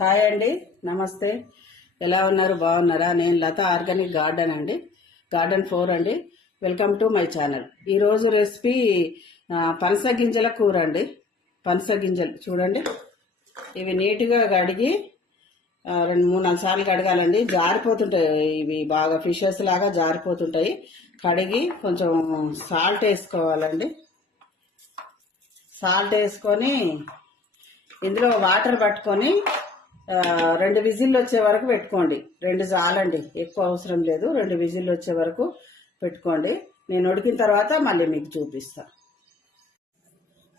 Hi అండి, నమస్తే. ఎలా ఉన్నారు? బాగున్నారా? నేను లత ఆర్గానిక్ గార్డెన్ అండి, గార్డెన్ 4 అండి. Welcome to my channel. ఈరోజు రెసిపీ పనస గింజల కూర అండి. పనస గింజలు చూడండి, ఇవి నీట్గా కడిగి 2-3-4 సార్లు కడగాలండి. జారిపోతుంటాయి, ఇవి బాగా ఫిషెస్ లాగా జారిపోతుంటాయి. కడిగి కొంచెం సాల్ట్ వేసుకోవాలండి. సాల్ట్ వేసుకొని ఇందులో వాటర్ పట్టుకొని 2 విజిల్లు వచ్చే వరకు పెట్టుకోండి. 2 చాలండి, ఎక్కువ అవసరం లేదు. 2 విజిల్లు వచ్చే వరకు పెట్టుకోండి. నేను ఉడికిన తర్వాత మళ్ళీ మీకు చూపిస్తా.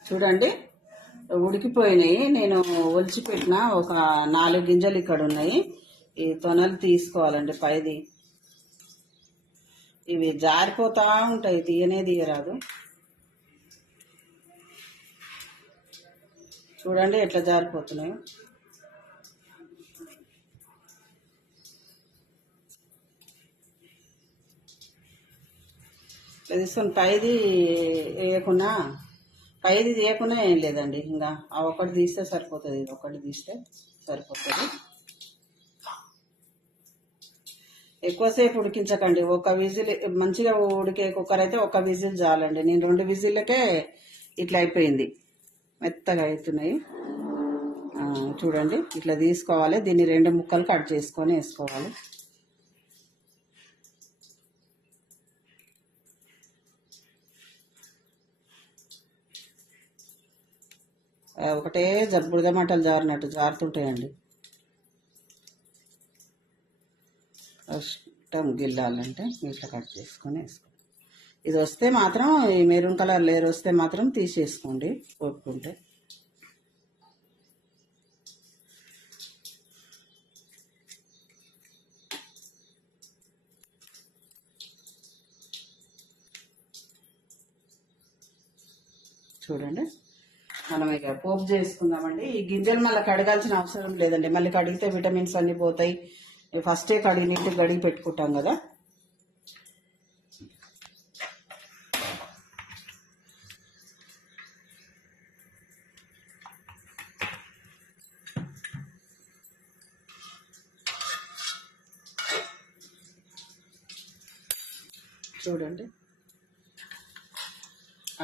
చూడండి, ఉడికిపోయినాయి. నేను ఒలిచిపెట్టిన ఒక 4 గింజలు ఇక్కడ ఉన్నాయి. ఈ తొనలు తీసుకోవాలండి పైది. ఇవి జారిపోతా ఉంటాయి, తీయనే తీయరాదు. చూడండి ఎట్లా జారిపోతున్నాయో. తీసుకొని పైది తీయకుండా ఏం లేదండి. ఇంకా ఆ ఒకటి తీస్తే సరిపోతుంది, ఇది ఒకటి తీస్తే సరిపోతుంది. ఎక్కువసేపు ఉడికించకండి. ఒక విజిల్, మంచిగా ఉడికే కుక్కర్ అయితే ఒక విజిల్ చాలండి. నేను 2 విజిల్లకే ఇట్లా అయిపోయింది, మెత్తగా అవుతున్నాయి. చూడండి ఇట్లా తీసుకోవాలి. దీన్ని 2 ముక్కలు కట్ చేసుకొని వేసుకోవాలి. ఒకటే బురద మంటలు జారినట్టు జారుతుంటాయండి. ఇష్టం గిల్లాలంటే ఇట్లా కట్ చేసుకొని వేసుకోండి. ఇది వస్తే మాత్రం, ఈ మెరూన్ కలర్ లేయర్ వస్తే మాత్రం తీసేసుకోండి కొట్టుకుంటే. చూడండి, మనం ఇక పోపు చేసుకుందామండి. ఈ గింజలు మళ్ళీ కడగాల్సిన అవసరం లేదండి. మళ్ళీ కడిగితే విటమిన్స్ అన్నీ పోతాయి. ఫస్టే నీట్గా కడిగి పెట్టుకుంటాం కదా. చూడండి,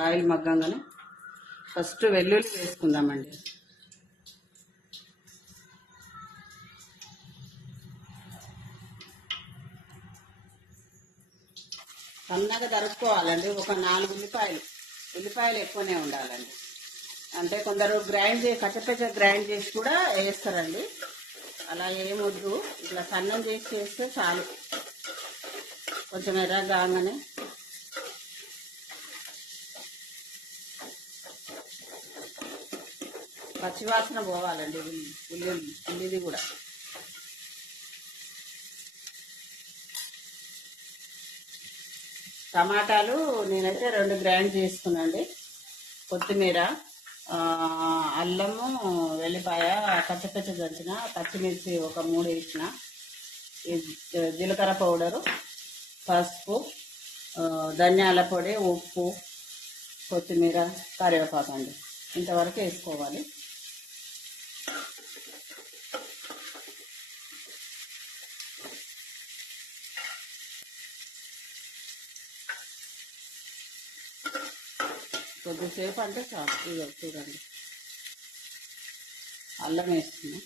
ఆయిల్ మగ్గంగానే ఫస్ట్ వెల్లుల్లి వేసుకుందామండి. సన్నగా తరుక్కోవాలండి. ఒక 4 ఉల్లిపాయలు ఎక్కువనే ఉండాలండి. అంటే కొందరు కచ్చపచ్చ గ్రైండ్ చేసి కూడా వేస్తారండి. అలా ఏమొద్దు, ఇట్లా సన్నం చేసి చేస్తే చాలు. కొంచెం ఎర్రగానే పచ్చివాసన పోవాలండి ఉల్లిది కూడా. టమాటాలు నేనైతే 2 గ్రైండ్ చేసుకున్నాండి. కొత్తిమీర, అల్లము, వెల్లిపాయ పచ్చ దంచిన, పచ్చిమిర్చి ఒక 3 వేసిన, జీలకర్ర పౌడరు, పసుపు, ధనియాల పొడి, ఉప్పు, కొత్తిమీర, కరివేపాకు అండి. ఇంతవరకు వేసుకోవాలి. కొద్దిసేపు అంటే చాలు. ఇదో చూడండి, అల్లం వేస్తున్నాం.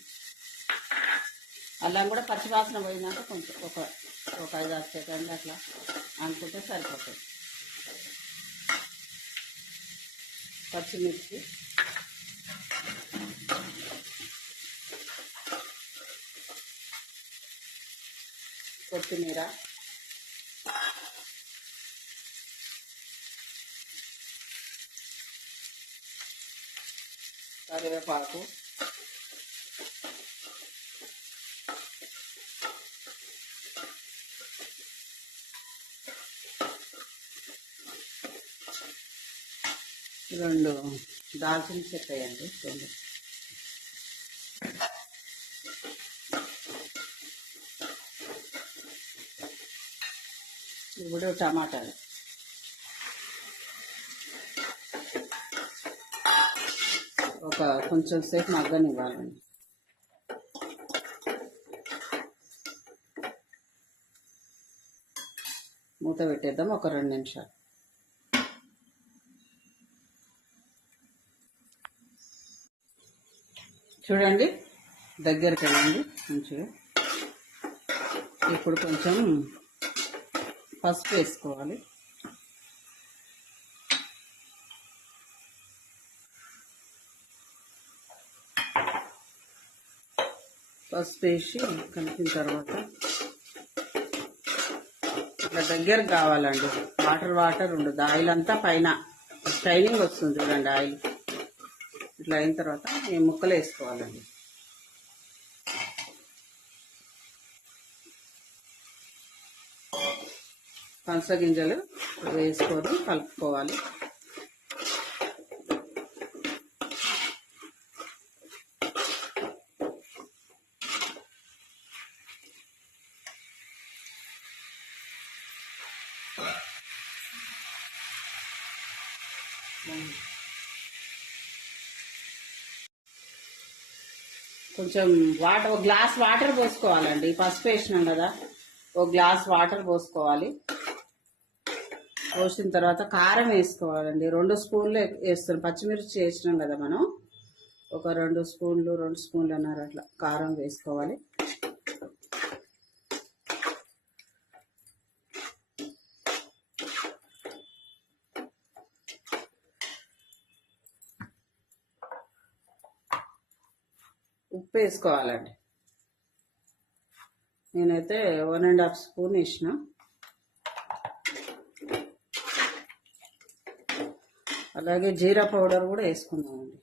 అల్లం కూడా పచ్చివాసన పోయినాక కొంచెం ఒక 5-6 సెకండ్లు అట్లా అనుకుంటే సరిపోతుంది. పచ్చిమిర్చి, కొత్తిమీర, కరివేపాకు, రెండు దాల్చిన చెక్క వేయండి. ఇప్పుడు టమాటాలు, ఒక కొంచెం సేపు మగ్గనివ్వాలండి. మూత పెట్టేద్దాం ఒక 2 నిమిషాలు. చూడండి దగ్గరికి వెళ్ళండి మంచిగా. ఇప్పుడు కొంచెం పసుపు వేసుకోవాలి. పసుపు వేసి కలిపిన తర్వాత ఇట్లా దగ్గరకు కావాలండి. వాటర్ ఉండదు, ఆయిల్ అంతా పైన షైనింగ్ వస్తుంది చూడండి ఆయిల్. ఇట్లా అయిన తర్వాత ఈ ముక్కలు వేసుకోవాలండి. పనస గింజలు వేసుకొని కలుపుకోవాలి. కొంచెం వాటర్, ఒక గ్లాస్ వాటర్ పోసుకోవాలండి. పసుపు వేసినాం కదా, ఒక గ్లాస్ వాటర్ పోసుకోవాలి. పోసిన తర్వాత కారం వేసుకోవాలండి. 2 స్పూన్లు వేస్తున్నాం. పచ్చిమిర్చి వేసినాం కదా మనం, ఒక 2 స్పూన్లు అన్నారు అట్లా కారం వేసుకోవాలి. ఉప్పు వేసుకోవాలండి. నేనైతే 1.5 స్పూన్ వేసిన. అలాగే జీరా పౌడర్ కూడా వేసుకుందామండి.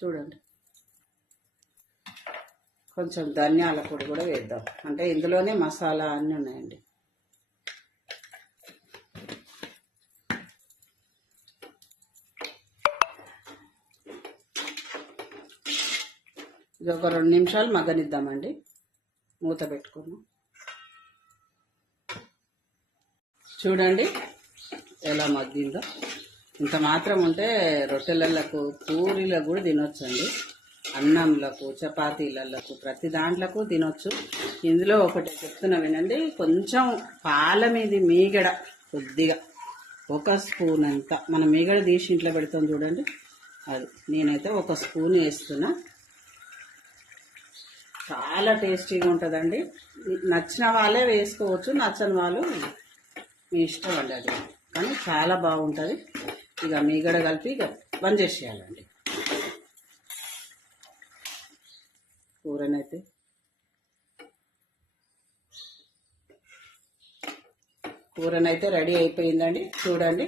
చూడండి కొంచెం ధనియాల పొడి కూడా వేద్దాం, అంటే ఇందులోనే మసాలా అన్నీ ఉన్నాయండి. ఇది ఒక 2 నిమిషాలు మగ్గనిద్దామండి. మూత పెట్టుకున్నాం. చూడండి ఎలా మగ్గిందో. ఇంత మాత్రం ఉంటే రొట్టెలకు, పూరీలకు కూడా తినొచ్చండి. అన్నంలకు, చపాతీలకు, ప్రతి దాంట్లకు తినొచ్చు. ఇందులో ఒకటి చెప్తున్నా వినండి, కొంచెం పాల మీది మీగడ కొద్దిగా 1 స్పూన్ అంతా, మనం మీగడ తీసి ఇంట్లో పెడతాం చూడండి, అది నేనైతే 1 స్పూన్ వేస్తున్నా. చాలా టేస్టీగా ఉంటుందండి. నచ్చిన వాళ్ళే వేసుకోవచ్చు, నచ్చని వాళ్ళు మీ ఇష్టం అండి అది, కానీ చాలా బాగుంటుంది. ఇక మీగడ కలిపి ఇక బంద్ చేసేయాలండి. కూరనైతే రెడీ అయిపోయిందండి. చూడండి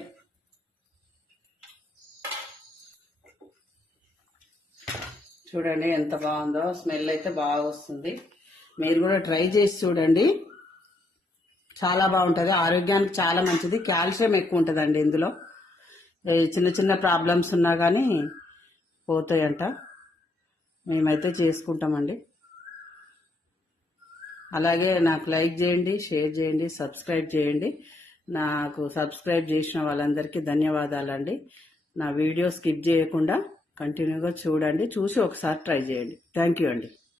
చూడండి ఎంత బాగుందో. స్మెల్ అయితే బాగా వస్తుంది. మీరు కూడా ట్రై చేసి చూడండి, చాలా బాగుంటుంది. ఆరోగ్యానికి చాలా మంచిది. కాల్షియం ఎక్కువ ఉంటుందండి ఇందులో. చిన్న చిన్న ప్రాబ్లమ్స్ ఉన్నా కానీ పోతాయంట. మేమైతే చేసుకుంటామండి. అలాగే నాకు లైక్ చేయండి, షేర్ చేయండి, సబ్స్క్రైబ్ చేయండి. నాకు సబ్స్క్రైబ్ చేసిన వాళ్ళందరికీ ధన్యవాదాలండి. నా వీడియో స్కిప్ చేయకుండా కంటిన్యూగా చూడండి, చూసి ఒకసారి ట్రై చేయండి. థ్యాంక్ యూ అండి.